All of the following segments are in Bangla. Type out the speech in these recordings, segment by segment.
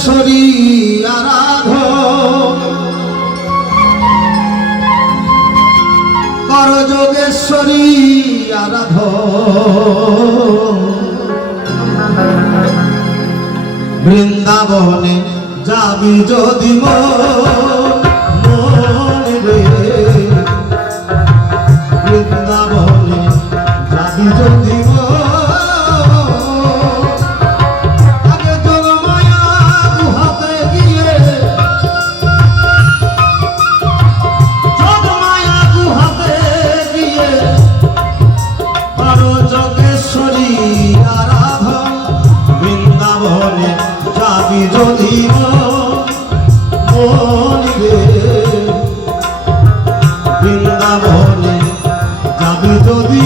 যোগেশ্বরী আরাধন কর যোগেশ্বরী আরাধন বৃন্দাবনে যাবি যদি মনে রে বৃন্দাবনে যাবি যদি আগে যোগমায়া গুহাতে গিয়ে কর যোগেশ্বরী আরাধন বৃন্দাবনে যাবি যদি মনে রে বৃন্দাবনে যাবি যদি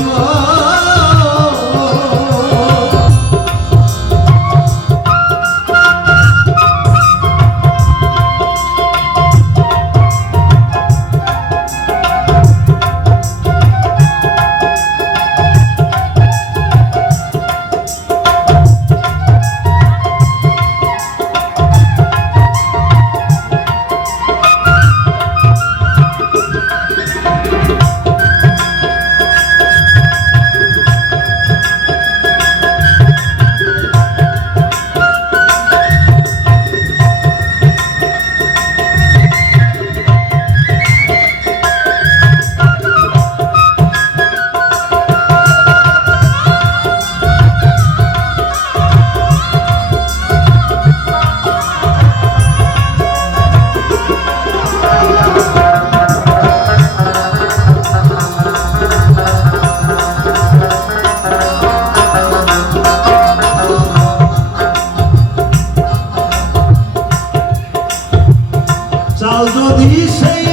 চাও যদি সেই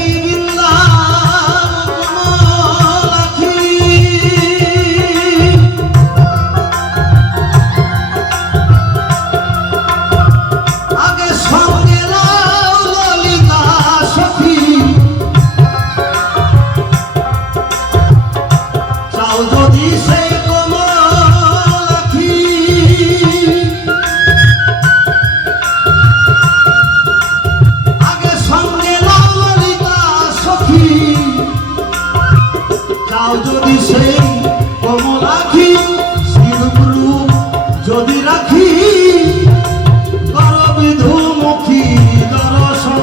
আগে সঙ্গে লাও ললিতা সখী চাও যদি সেই কমলাখি চাও যদি সেই কমলাখি শিরূপ যদি রাখি কর বিধুমুখী দর্শন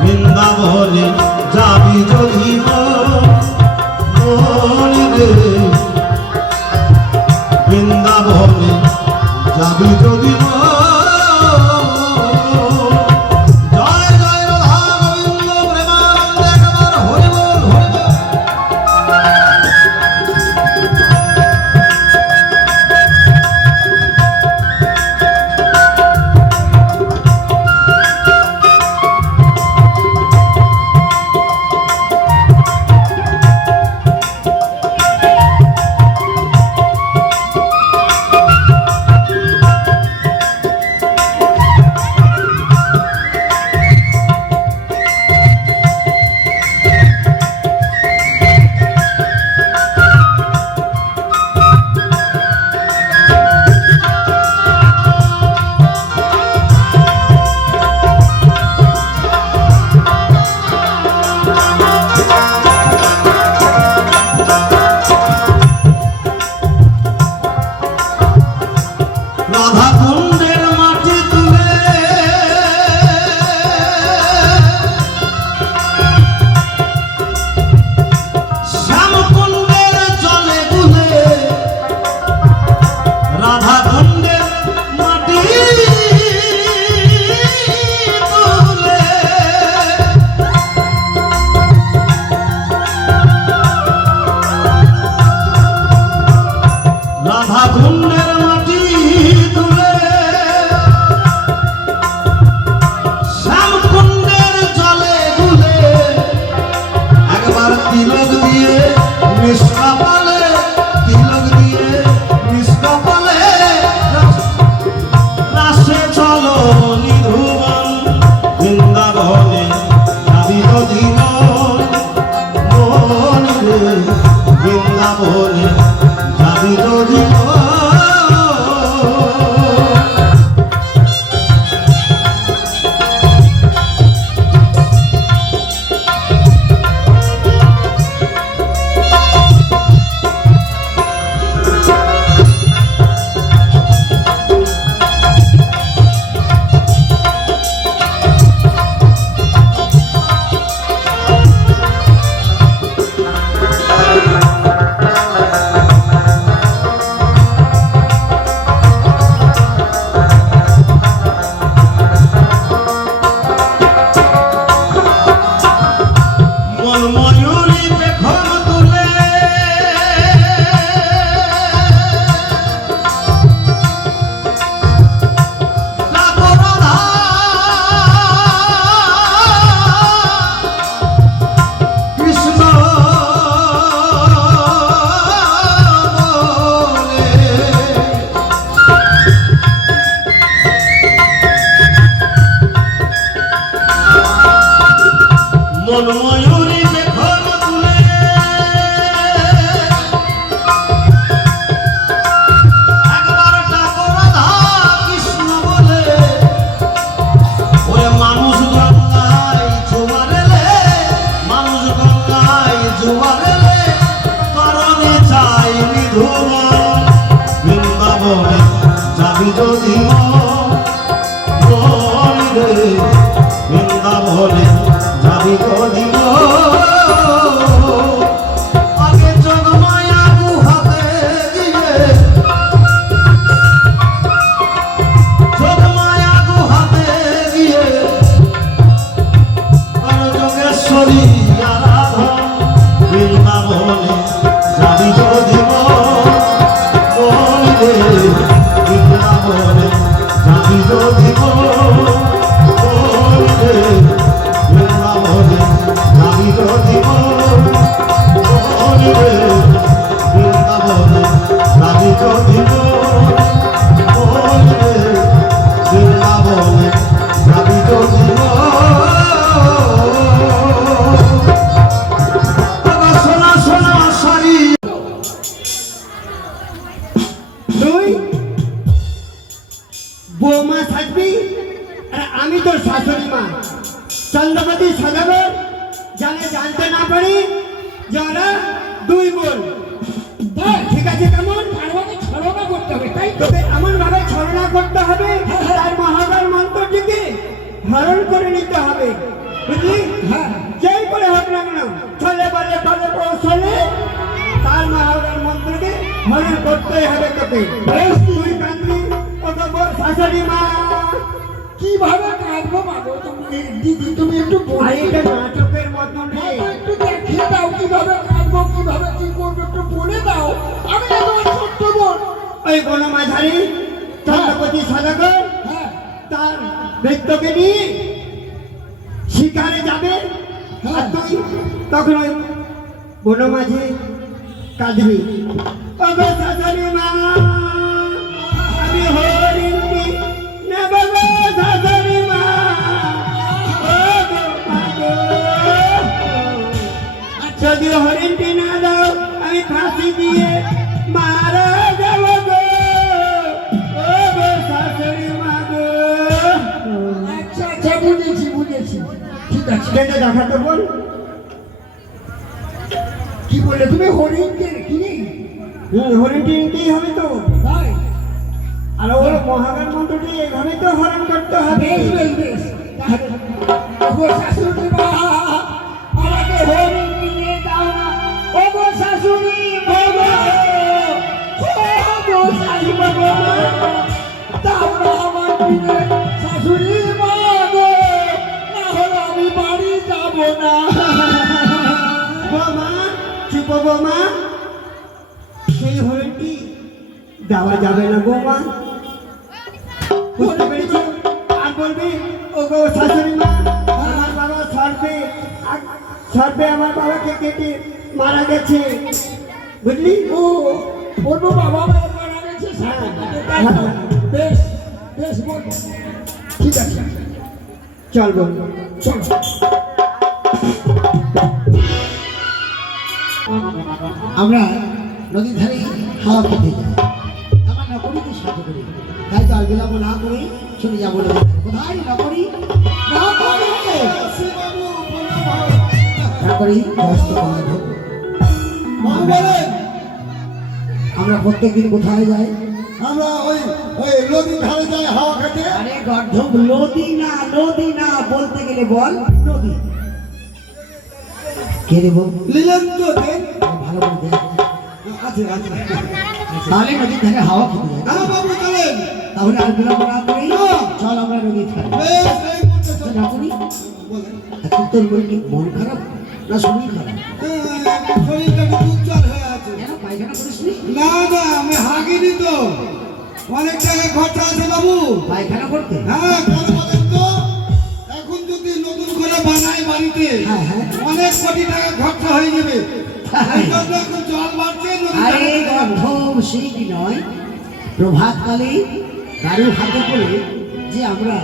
বৃন্দাবনে যাবি যদি মনে রে বৃন্দাবনে যাবি যদি বৃন্দাবনে যাবি কদিন আগে জগমায়া গুহাতে গিয়ে জগমায়া গুহাতে গিয়ে যোগেশ্বরী আরাধনা বৃন্দাবনে যাবি কদিন বৃন্দাবনে যাবি কদিন বৌমা থাকবি আর আমি তোর শাশুড়ি মা চন্দ্রপতি সাজাবো জানে জানতে না পারি যে ওরা দুই বোন ঠিক আছে কেমন ছলনা করতে হবে তাই তোকে এমন ভাবে ছলনা করতে হবে তার মহাকার মন্ত্রটিকে হরণ করে নিতে হবে বুঝলি হ্যাঁ যেই করে হোক না কেন ছলে বলে বলে পৌঁছলে তার মহাকার মন্ত্রকে হরণ করতেই হবে তোকে তুই কাঁদবি ওকে বল শাশুড়ি মা কিভাবে কাঁদবো মাগো তুমি দিদি তুমি একটু বলে নাটকের মতন একটু দেখিয়ে দাও কিভাবে কাঁদবো কিভাবে কি করবো একটু বলে দাও আমি না তোমার ছোট্ট বোন ওই বনমাঝারি চন্দ্রপতি সদাগর তার ব্যক্তকে নিয়ে শিকারে যাবে আর তুই তখন ওই বনমাঝি কাঁদবি ওগো শাশুড়ি মা আমি হরিণটি নেব গো শাশুড়ি মা যদি হরিণটি না দাও আমি ফাঁসি দিয়ে মারা যাব গো ও গো শাশুড়ি মা গো আচ্ছা আচ্ছা বুঝেছি বুঝেছি ঠিক আছে কেটে দেখাতে বল কি বললে তুমি হরিণকে কিনে হরিণটি নিতেই হবে তো তাই আর ওর মহাগান মন্ত্রটি এইভাবে তো হরণ করতে হবে বেশ বেশ বেশ ও শাশুড়ি মা আমাকে হরিণ কিনে দাও না ও গো শাশুড়ি বাবা ও গো শাশুড়ি বাবা দাও না আমার কিনে শাশুড়ি মা গো না হলে আমি বাড়ি যাব না বাবা চুপ বাবা সেই হরিণটি দেওয়া যাবে না বৌমা বুঝতে পেরেছি আর বলবি ও গো শাশুড়ি মা আমার বাবা সর্বে আমার বাবাকে কেটে মারা গেছে বুঝলি ও বলবো বাবা মারা গেছে বেশ বেশ বল ঠিক আছে চল বল চল আমরা নদীর ধারে হাওয়া খেতে যাই আমার নকরিকে সাথে করি তাই তো আর বিলম্ব না করে চলে যাবো কোথায় নকরি আমরা প্রত্যেকদিন কোথায় যাই আমরা ওই ওই নদীর ধারে যাই হাওয়া খেতে আরে গর্ধব নদী না বলতে গেলে বল নদী কে দেব লীলেন্দ্র দেব ভালো আছে আছে তাহলে নদীর ধারে হাওয়া খেতে যায় হ্যাঁ বাবু চলেন তাহলে আর বিলম্ব না করি না। চল আমরা নদীর ধারে বেশ এই মুহূর্তে চল। রাখুনি বলেন এখন তোর বলি মন খারাপ না শরীর খারাপ শরীরটা একটু উজ্জ্বল হয়ে আছে কেন পায়খানা করিস নি না না আমি হাগিনি তো অনেক টাকা খরচা আছে বাবু পায়খানা করতে হ্যাঁ কেন বলেন তো এখন যদি নতুন করে বানাই বাড়িতে হ্যাঁ, হ্যাঁ। অনেক কোটি টাকা খরচা হয়ে যাবে এই জন্য এখন জল বাড়ছে আরে গর্ভ সেই কি নয় প্রভাতকালে গাড়ি হাতে করে যে আমরা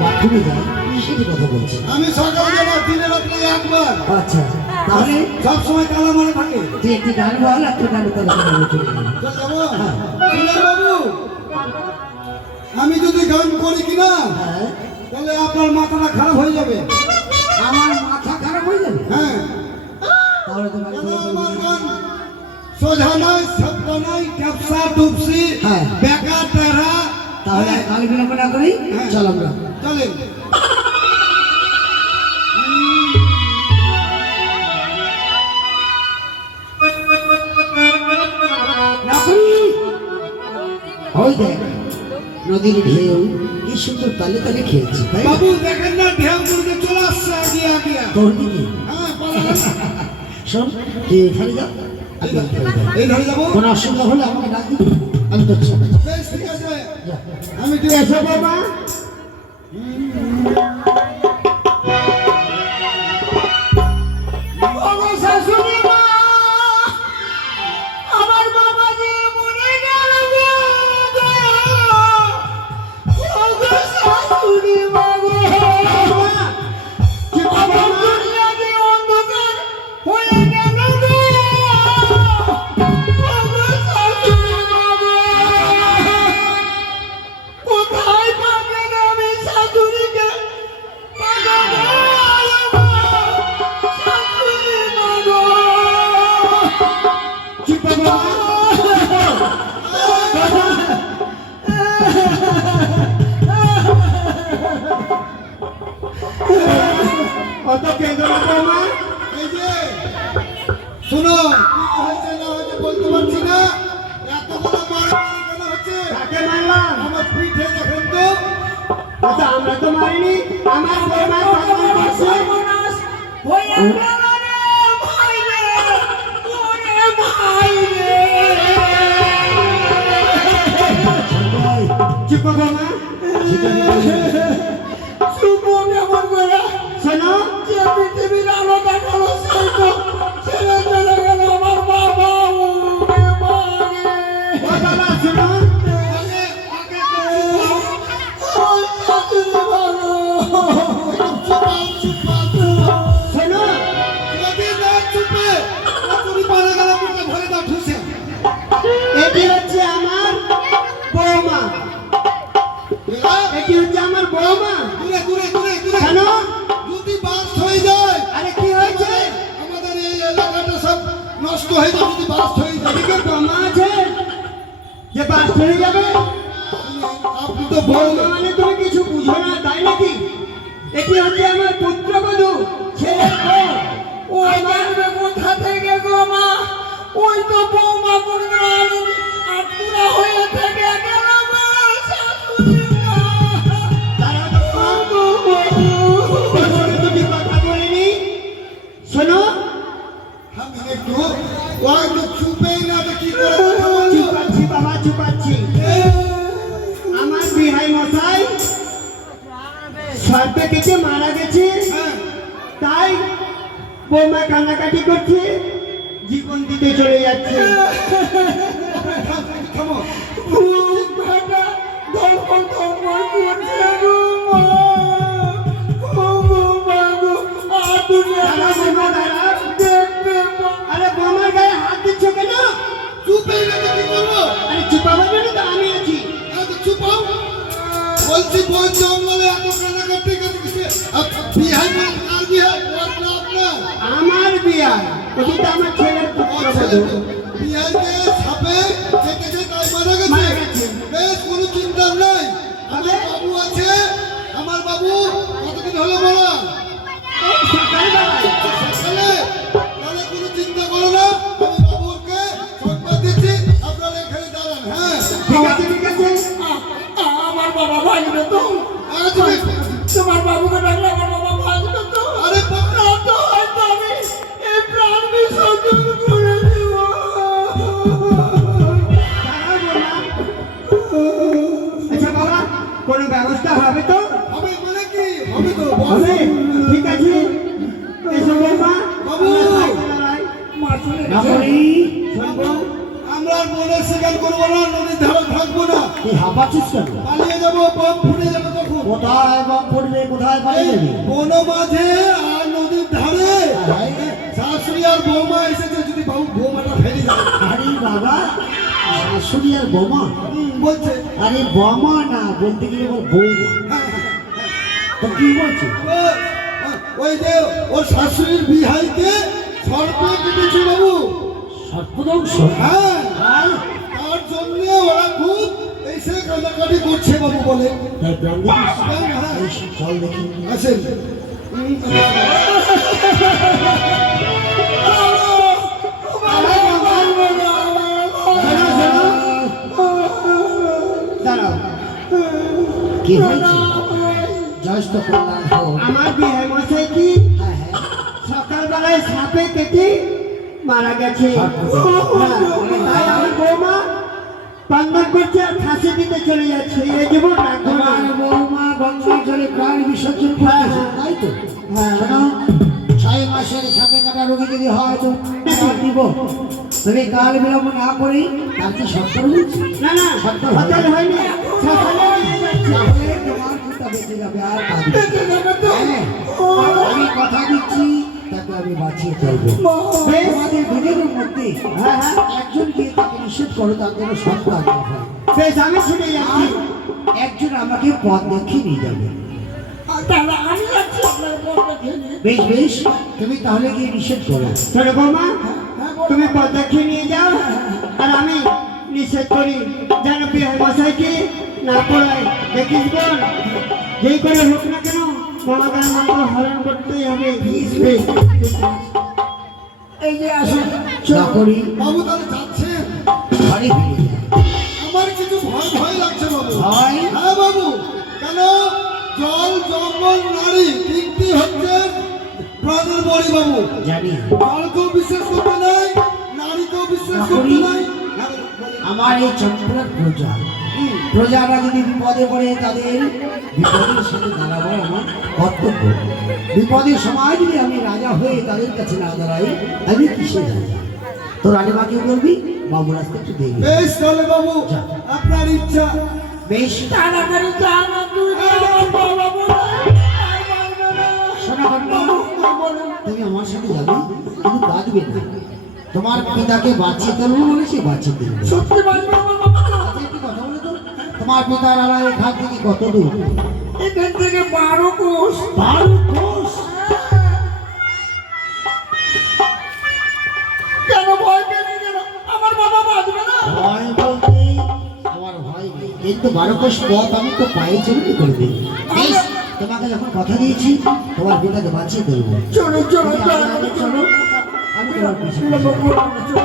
বাথরুমে যাই সেটি কথা বলছি আমি সকালে যাবার দিনে রাত্রে একবার আচ্ছা তাহলে সব সময় তালা মারা থাকে তুই একটি গান বল একটা গান তাহলে চলে চল যাবো শুনে বাবু আমি যদি গান করি কিনা হ্যাঁ তাহলে আপনার মাথাটা খারাপ হয়ে যাবে আমার মাথা খারাপ হয়ে যাবে হ্যাঁ তাহলে তো গান কেন করে আমার গান সোজা নাই সাপটা নাই ক্যাপসা টুপসি হ্যাঁ। বেকা টেরা তাহলে কাল বিলম্ব না করি হ্যাঁ। চল আমরা চলেন না করি ওই দেখ নদীর ঢেউ কি সুন্দর তালে তালে খেয়েছি তাই না? বাবু দেখেন না ঢেউ করতে চলে আসছে আগে আগে তোর দিকে হ্যাঁ পালান। শোন তুই এখানে যা আমি এখানে যাবো। এই ধারে যাবো কোনো অসুবিধা হলে আমাকে ডাক দিবি আমি তোর সাথে যাবো। বেশ ঠিক আছে যা। আমি ঠিক আছে বাবা ওগো শাশুড়ি মা, আমার বাবা যে মরে গেল গো। ওগো শাশুড়ি মা গো, আমার দুনিয়া যে অন্ধকার হয়ে গেল গো। ওগো শাশুড়ি মা গো, কোথায় পাবেন আমি শাশুড়িকে পাবো গো। অত কেন্দ্র বৌমা এই যে শোনো কি হয়েছে না হয়েছে বলতে পারছি না এত বড় মারামারি কেন হচ্ছে কাকে মারলাম? আমার পিঠে দেখেন তো আচ্ছা, আমরা তো মারিনি, আমার বৌমা সম্মান করছে। চুপ করো মা। শোনো, যে পৃথিবীর আলো দেখালো সেই তো ছেড়ে চলে গেল আমার বাবা। ও বাবা, শোনো, আগে আগে ওই শাশুড়ি বাবা। শোনো, যদি না চুপে তুমি পালা গেল মুখে ভরে দাও ঠুসে এটি হচ্ছে আমার বৌমা, এটি হচ্ছে আমার বৌমা। দূরে দূরে দূরে দূরে শোনো, যদি বাস হয়ে যায় আরে কি হয়েছে? আমাদের এই এলাকাটা সব নষ্ট হয়ে যাবে যদি বাস হয়ে যায় এদিকে বৌমা আছে যে বাস হয়ে যাবে? আপনি তো বৌমা বললেন মানে তুমি কিছু বুঝো না তাই নাকি? এটি হচ্ছে আমার পুত্রবধূ, ছেলের বউ। ওই জানবে কোথা থেকে গো মা? ওই তো বৌমা করবে আত্মরা হয়ে থেকে গেল গো শাশুড়ি মা। দাঁড়াও তো মা, ওর সঙ্গে দুটি কথা বলিনি। শোনো, আমি একটু ও একটু চুপেই না তো কি করে কথা বলছো? চুপাচ্ছি বাবা, চুপাচ্ছি। আমার বিহাই মশাই সর্পে কেটে মারা গেছে, হ্যাঁ তাই বৌমা কান্নাকাটি করছে, জীবন দিতে চলে যাচ্ছে। থামো দাঁড়াও বৌমা, দাঁড়াও। আরে বৌমার গায়ে হাত দিচ্ছ কেন? চুপেই না তো কি করবো আরে চুপাবার জন্য তো আমি আছি। এত চুপাও বলছি বই জঙ্গলে এত কানাকাটি করতেছে বিহাই মাল আর বিহাই ওর না আপনার আমার বিয়া, ওটি তো আমার ছেলের পুত্রবধূ। বিহাইকে সাপে কেটেছে তাই মারা মারা গেছে গেছে। বেশ কোনো চিন্তা নাই আমার বাবু আছে আমার বাবু কতদিন হলো বলা এই সকালবেলায় সকালে তাহলে কোনো চিন্তা করো না আমি বাবুকে করবো? আমরা আর বনে শিকার করবো না, নদীর ধারে থাকবো না, তুই হাঁপাচ্ছিস কেন? পালিয়ে যাবো, বম ফুটে যাবে তখন। কোথায় বাপ পড়বে, কোথায় পালিয়ে যাবি? বন মাঝে আর নদীর ধারে আরে, শাশুড়ি আর বৌমা এসেছে, যদি বাবু বৌমাটা ফেলে যায়। আরে বাবা, শাশুড়ি আর বোমা? বলছে আরে বোমা না, বলতে গেলে ওর বৌমা। তো কি বলছিস? ওই যে ওর শাশুড়ির বিহাইকে সর্পে কেটেছে বাবু। সর্পদংশ? হ্যাঁ, আর তার জন্য ওরা খুব এসে কান্নাকাটি করছে বাবু বলে। তাই প্রাণ দেখিস? হ্যাঁ, এই চল দেখি। আসেন। দাঁড়াও, কি হয়েছে? জ্যেষ্ঠ কল্যাণ হোক। আমার বিয়ে মশাই কি সকালবেলায় সাপে কেটে মারা গেছে। তাই আমার বৌমা পান্ডব করছে আর ফাঁসি দিতে চলে যাচ্ছে। এই জীবন আমার বৌমা গঙ্গার জলে প্রাণ বিসর্জন করছে, তাই তো? শোনো, 6 মাসের সাপে কাটা রোগী যদি হয় তো দিব। তুমি কাল বিলম্ব না করি তার কি সত্তর বলছি? না না, সত্তর হয়নি, তাহলে তোমার দুটা বেঁচে যাবে আর হ্যাঁ, আমি কথা দিচ্ছি তাকে আমি বাঁচিয়ে চলবো। তোমাদের দুজনের মধ্যে একজন গিয়ে তাকে নিষেধ করো, তার যেন সন্তান না হয়। বেশ, আমি শুনে যাচ্ছি। একজন আমাকে পথ দেখিয়ে নিয়ে যাবে। বেশ বেশ, তুমি তাহলে গিয়ে নিষেধ করো। শোনো বৌমা, তুমি পথ দেখিয়ে নিয়ে যাও আর আমি নিষেধ করি যেন বিয়ে মশাইকে না পড়ায়। দেখিস বোন, যেই করে হোক না কেন সমাধান মন্ত্র হরণ করতেই হবে। এই যে আসুন করি বাবু তাহলে যাচ্ছেন? বাড়ি ফিরে যাই। আমার কিছু ভয় ভয় লাগছে বাবু। ভয়? হ্যাঁ বাবু, কেন জল জঙ্গল নারী তিনটি হচ্ছে প্রাণের বড়ি বাবু। জানি জলকেও বিশ্বাস করতে নাই, নারীকেও বিশ্বাস করতে নাই। হ্যাঁ, বলেন। আমার এই চম্পলার প্রজা, প্রজারা যদি বিপদে পড়ে তাদের বিপদের সাথে দাঁড়াবো আমার কর্তব্য। বিপদের সময় যদি আমি রাজা হয়ে তাদের কাছে না দাঁড়াই, আমি কিসে রাজা? তো রানীমাকে বলবি বাবু রাস্তা একটু দেখবি। বেশ তাহলে বাবু, যা। আপনার ইচ্ছা। বেশ, তাড়াতাড়ি শোনা কন্যা, তুমি আমার সাথে যাবে, কিন্তু বাঁচবে না। তোমার পিতাকে বাঁচিয়ে দেবো বলে সে বাঁচিয়ে দেবে। সত্যি বাঁচবে আমার বাবা? আচ্ছা, একটু কথা বলে তো, তোমার পিতার আড়াই ঘাট থেকে কত দূর? এখান থেকে 12 কোষ। 12 কোষ? কেন ভয় পেলে কেন? আমার বাবা বাঁচবে না? ভয় বলতে আমার ভয় নেই, কিন্তু 12 কোষ পথ আমি তো পায়ে চলতে করবে। বেশ, তোমাকে যখন কথা দিয়েছি তোমার পিতাকে বাঁচিয়ে দেবো। চলো চলো তুমি আগে আগে চলো, আমি তোমার পিছনে পিছনে।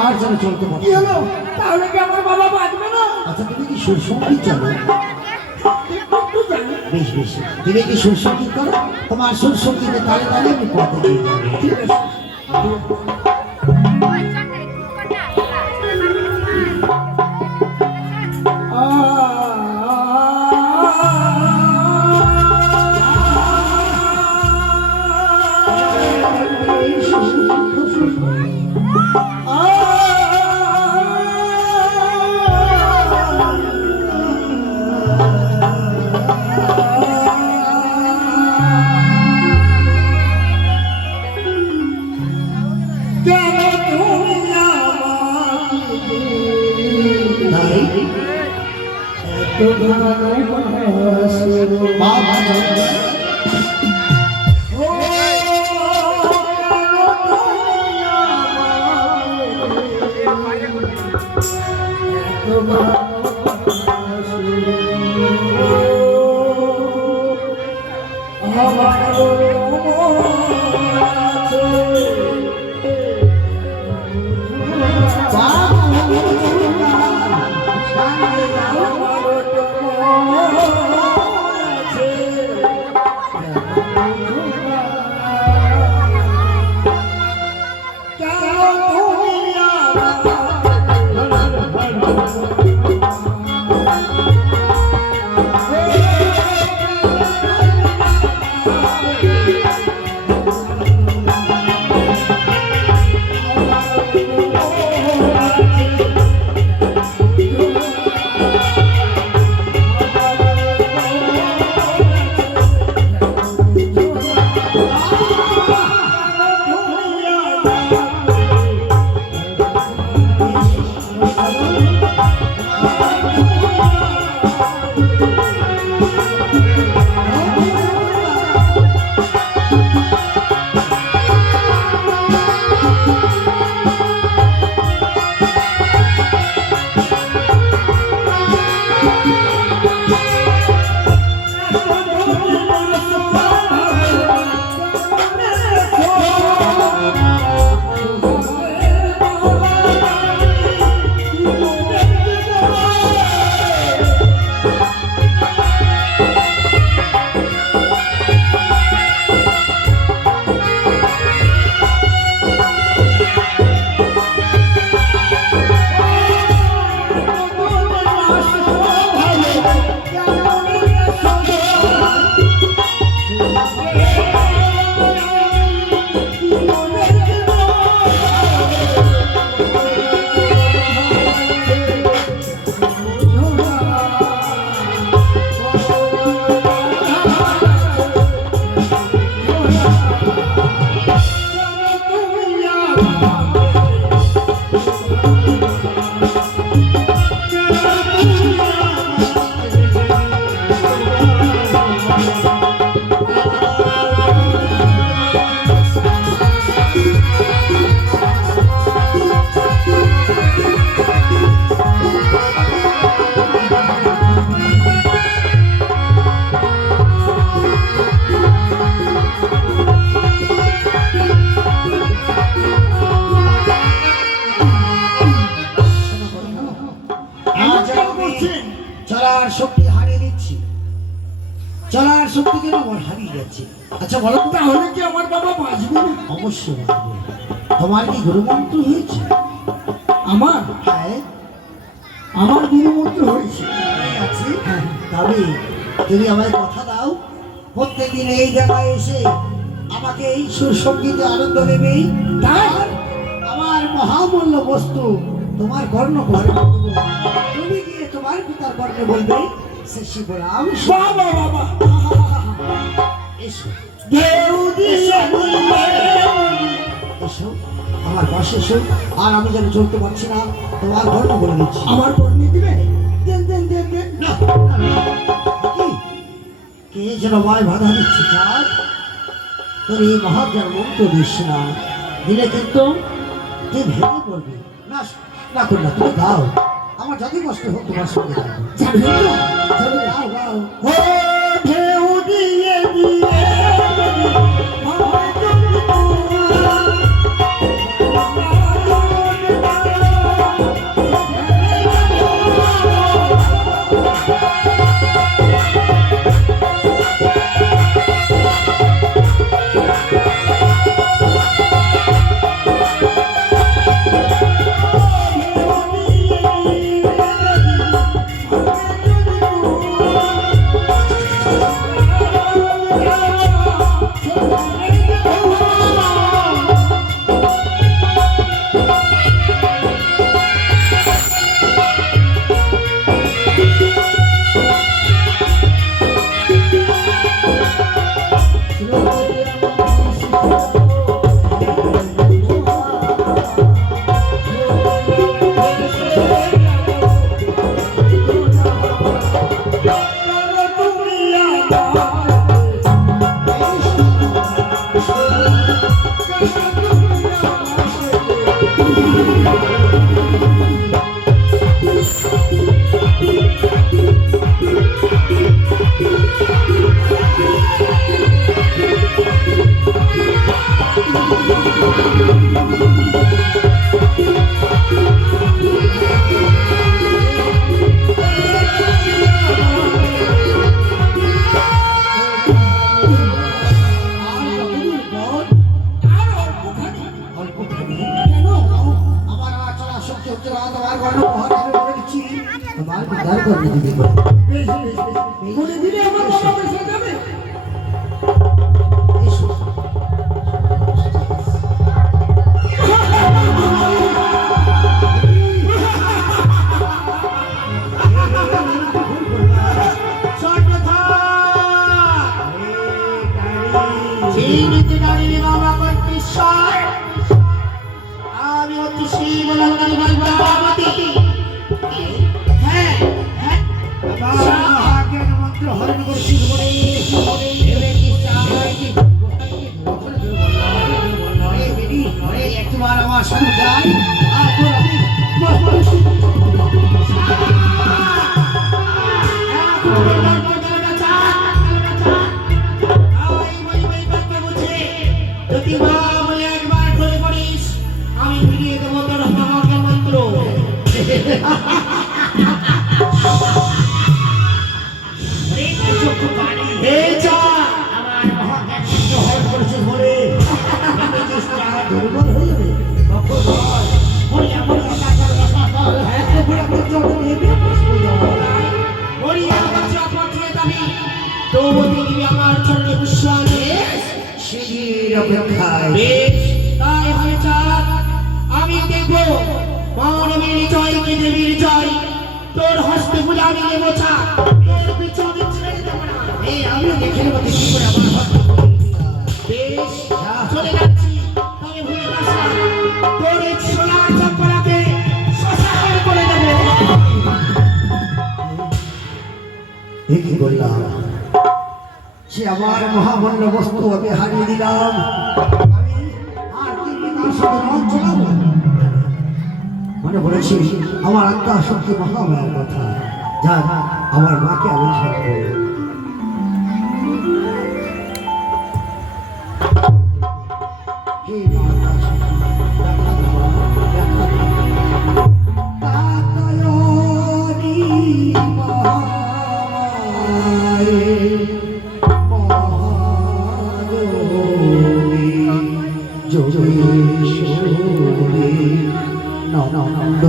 আর যেন চলতে পারো। কি হলো? তাহলে কি আমার বাবা বাঁচবে না? আচ্ছা, তুমি কি সুরসঙ্গীত জানো? একটু জানি। বেশ বেশ, তুমি কি সুরসঙ্গীত করো? তোমার সুরসঙ্গীতে তালে তালে আমি পথে দিয়ে যাবো। ঠিক আছে? তাই বাবা হয়েছে। আচ্ছা বলো তো, তাহলে কি আমার বাবা বাঁচবে না? অবশ্যই বাঁচবে। তোমার কি গুরুমন্ত্র হয়েছে? আমার হ্যাঁ, আমার গুরুমন্ত্র হয়েছে। ঠিক আছে। তবে তুমি আমায় কথা দাও, প্রত্যেকদিন এই জায়গায় এসে আমাকে এই সুসঙ্গীতে আনন্দ দেবে। তাই? আমার মহামূল্য বস্তু তোমার কর্ণ ঘরে বলবো। তুমি গিয়ে তোমার পিতার কর্ণে বলবে, সে শিবরাম। বাবা বাবা এসো ঢেউ দিয়ে বলবে। এসো আমার পাশে এসো। আর আমি যেন চলতে পারছি না, তোমার কর্ণ বলে দিচ্ছি। আমার কর্মী দিবে? দেন দেন দেন দেন। না, কি? কে যেন আমায় বাধা দিচ্ছে? চাঁদ, তোর এই মহাজ্ঞান মন্ত্র দিস না, দিলে কিন্তু তুই ভেঙে পড়বি। না না কর না, তুমি গাও। আমার যতই কষ্ট হোক তোমার সঙ্গে গাও। যাবে তো? তুমি গাও গাও। ও ঢেউ দিয়ে দিয়ে আমায় তুমি করে দিলে আমার বাবা বেঁচে যাবে। আমি হচ্ছি শিব ভগবতী। হ্যাঁ হ্যাঁ, মহাজ্ঞান মন্ত্র হরণ করছি বলে ভেবে কি চাই কি একবার আমার সঙ্গে যাই। আর তোর আমি যদি মা বলে একবার ধরে পড়িস, আমি ফিরিয়ে দেবো তোর মহাজ্ঞান মন্ত্র। এই যা, আমার মহাজ্ঞান মন্ত্র হরণ করেছিস বলে ভেবেছিস চাঁদ দুর্বল হয়ে যাবে? ভগবান, মরিয়া মরিয়া কাকার কথা বল। হ্যাঁ, তোমরা বলছো তুমি হেবি প্রশ্ন দাও। মরিয়া বলছো পথে দাবি, তবুও দিবি আমার চরণে পুষ্পাঞ্জলি। শির অপেক্ষায় বেশ, তাই হবে চাঁদ। আমি দেখবো মানবীর জয় কি দেবীর জয়। তোর হস্তে ফুলে আমি নেবো চাঁদ, তোর পিছু আমি ছেড়ে দেবো না। এই আমিও দেখে নেবো কি করে আমার হস্তে ফুলে। বেশ, চলে যাচ্ছি, তবে ভুলে যাস না, তোর এই সোনার চপ্পলাকে শ্মশান করে দেবো। কি বললাম? সে আমার মহামূল্য বস্তু আমি হারিয়ে দিলাম। আমি আর কি তার সাথে রং চলাবো? মনে পড়েছি আমার আত্মা শক্তি মহামায়ার কথা। যা আমার মাকে আমি ছাড়বো। যোগেশ্বরী নন্দ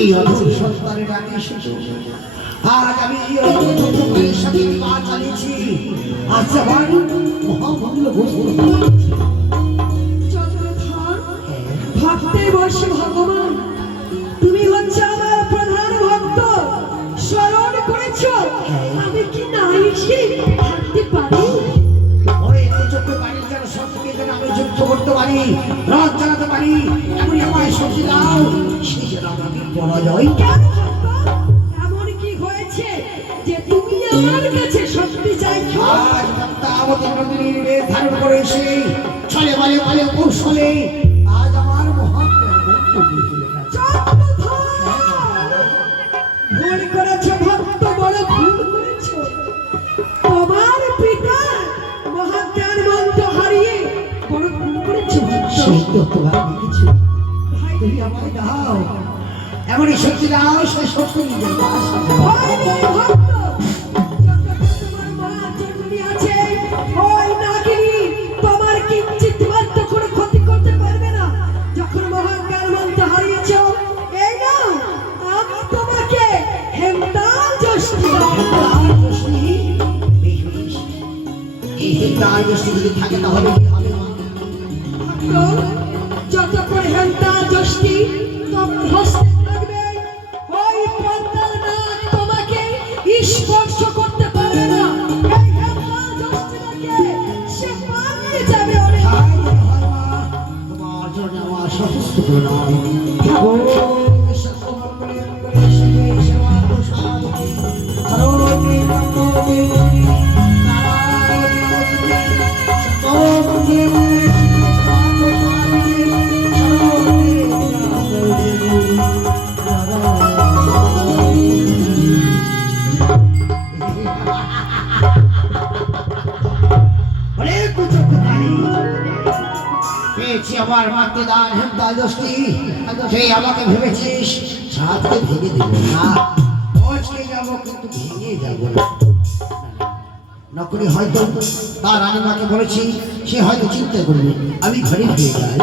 এই অধম সন্তানের ডাকে এসেছো। আজ আমি এই অধম সন্তানের সাথে বিবাহ চালিয়েছি। আজ আমার মহামূল্য বস্তু ভাবতে বসে ভগবান, তুমি হচ্ছে আমার প্রধান ভক্ত, স্মরণ করেছ। আমি কি না এসে থাকতে পারি? ওরে চোখে পানি যেন সবকে যেন আমি যুদ্ধ করতে পারি, রথ চালাতে পারি, এমনই আমায় শক্তি দাও, সেই যেন আমাকে পরাজয়। কেন ভগবান? এমন কি হয়েছে যে তুমি আমার কাছে শক্তি চাইছো? আজ ভক্তাবতী নন্দিনীর বেশ ধারণ করে এসে ছলে বলে বলে কৌশলে আজ আমার মহাত্মার বন্ধু চলে গেছে। ভুল করেছো ভক্ত, বড় ভুল করেছো। তোমার পিতা মহাজ্ঞান মন্ত্র হারিয়ে বড় ভুল করেছো ভক্ত। সেই তো তোমার দেখেছি, ভাই, তুমি আমায় দাও, এমনই শক্তি দাও, সেই শক্তি নিজের বাসা ভয় নেই ভক্ত। যতক্ষণ তোমার মা জন্মে আছে, ওই নাগিনী তোমার কিঞ্চিত মাত্র কোনো ক্ষতি করতে পারবে না। যখন মহাজ্ঞান মন্ত্র হারিয়েছো, এই নাও, আমি তোমাকে হেমতাল যষ্টি এই হিন্দার দৃষ্টি যদি থাকে তাহলে কি হবে না? যতক্ষণ হেমতাল যষ্টি তোমার হস্তে থাকবে, ওই পদ্মার নাগ তোমাকে স্পর্শ করতে পারবে না। এই হেমতাল যষ্টিটাকে সে পালিয়ে যাবে অনেক। হায় রে হায় মা, তোমার জন্য আমার সমস্ত প্রণাম। ও সর্বমঙ্গলে মঙ্গলে শিবে সেবা প্রসাদে সর্বদে নমোতে নারায়ণে নমোতে সর্বমঙ্গলে মঙ্গলে শিবে সেবা প্রসাদে সর্বদে অনেক উচ্চত গাড়ি পেয়েছি আমার মাতৃদান হেমতাল দোষটি, সেই আমাকে ভেবেছিস সাতকে ভেঙে দেব না, আজকে যাবো কিন্তু ভেঙে যাব না। নকরি হয়তো তার রানীমাকে বলেছি, সে হয়তো চিন্তা করবে আমি ঘরে ফিরে যাই।